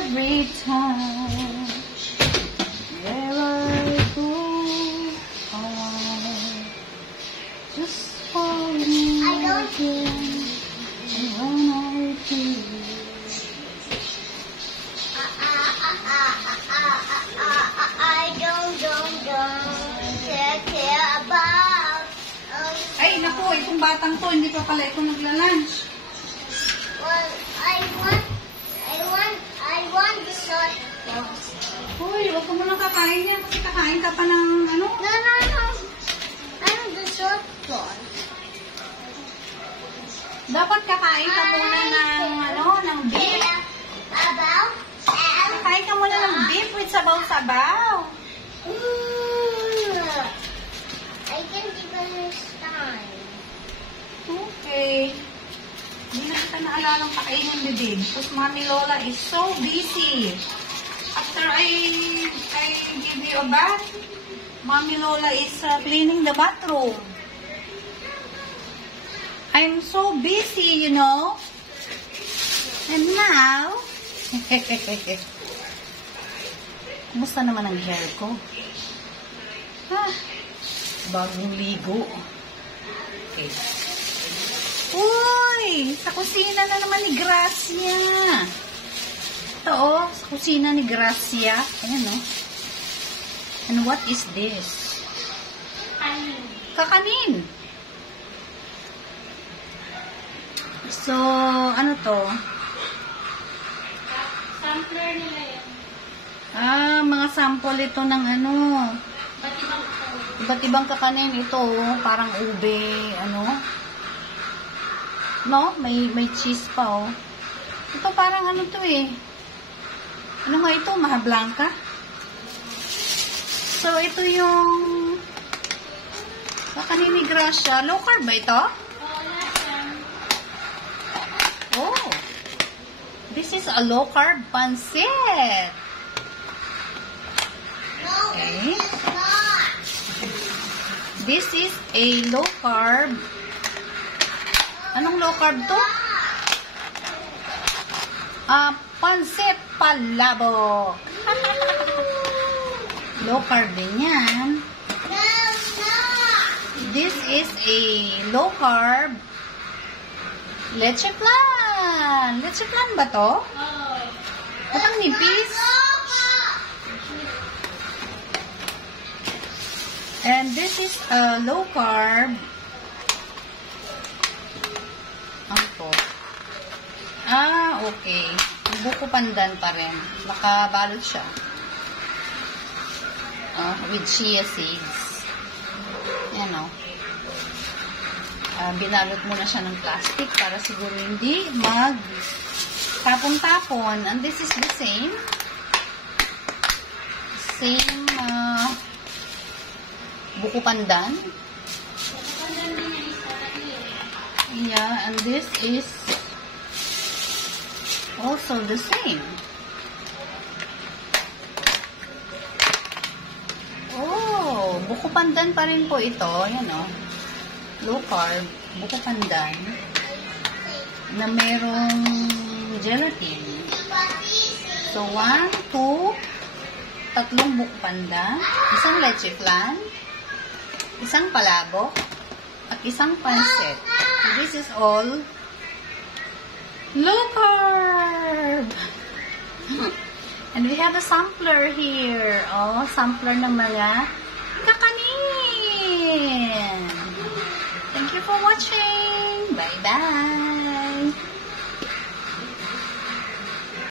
every time. Wherever I go, I just fall in love again. And when I do, I don't care about. ay, naku, itong batang to, hindi pa pala ito nagla-lunch. Well, I want the short sauce. Uy, huwag ka muna kakain niya kasi kakain ka pa ng ano? No. I want the short sauce. Dapat kakain ka muna ng ano, ng beef. About Kakain ka muna ng beef with sabaw-sabaw. I can even this time. Okay. Hindi na kita naalalang pakainin ni Dave. Because Mami Lola is so busy. After I give you a bath, Mami Lola is cleaning the bathroom. I'm so busy, you know. And now, kumusta naman ang hair ko? Bagong ligo. Okay. Uy! Sa kusina na naman ni Gracia. Ito, oh. Sa kusina ni Gracia. Ayan, oh. And what is this? Kakanin. So, ano to? Sampler nila yan. Mga sample ito ng ano. Iba't ibang kakanin ito, oh. Parang ube, ano. No? May cheese pa, oh. Ito parang ano to, eh. Ano nga ito? Maha Blanca? So, ito yung kakanin ni Gracia. Low carb ba ito? Oh. This is a low carb pancit. Okay. This is a low carb. Anong low carb to? Pancit palabok. Low carb din yan. This is a low carb leche flan. Leche flan ba to? Ba't ang nipis? And this is a low carb. Ano to? Okay. Buko pandan pa rin. Nakabalot siya. With chia seeds. Yan, o. Binalot muna siya ng plastic para siguro hindi mag-tapon-tapon. And this is the same. Same, buko pandan. Yeah, and this is also the same. Oh, buko pandan pa rin po ito. Yan, oh. Low carb, buko pandan na merong gelatin. So, 1, 2, 3 buko pandan, isang leche flan, isang palabok, at isang pancit. This is all low carb. And we have a sampler here. Oh, sampler ng mga kakanin. Thank you for watching. Bye-bye.